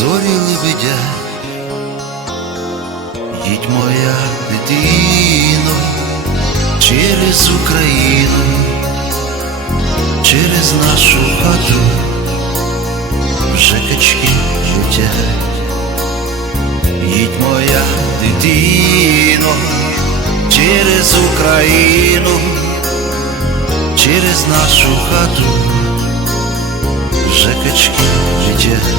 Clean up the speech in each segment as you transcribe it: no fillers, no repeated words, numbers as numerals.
зорі лебедять. Їдь, моя дитино, через Україну, через нашу хату вже качки летять. Їдь, моя дитино, через Україну, через нашу хату вже качки летять.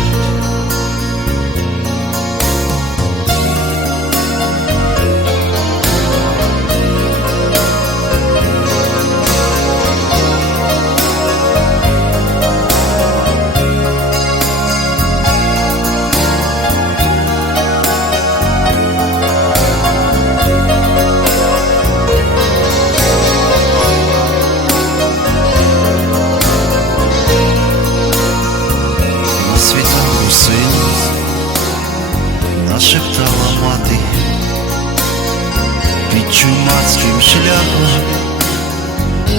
Світанку сину нашептала мати, під чумацьким шляхом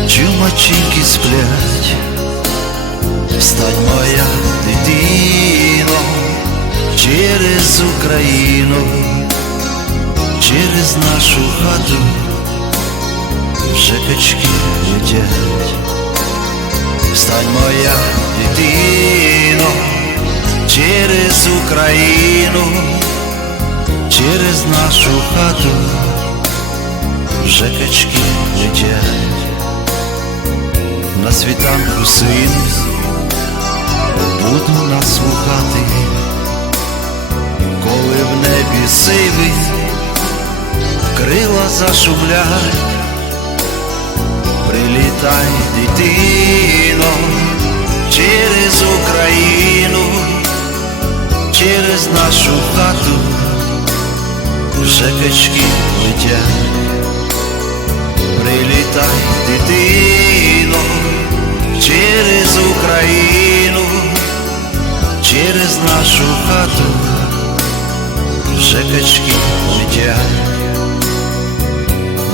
чумаченьки сплять. Встань, моя дитино, через Україну, через нашу хату вже качки летять. Встань, моя дитино, через Україну, через нашу хату вже качки летять. На світанку син буду нас слухати, коли в небі сивий крила зашумлять. Прилітай, дитино, через Україну, через нашу хату вже качки летять. Прилітай, дитино, через Україну, через нашу хату вже качки летять.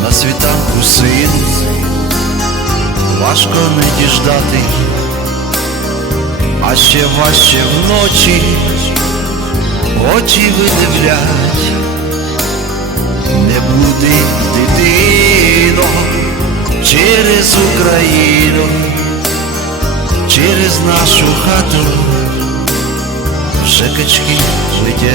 На світанку сину важко не діждати, а ще важче вночі очі видивлять. Не блуди, дитино, через Україну, через нашу хату вже качки летять.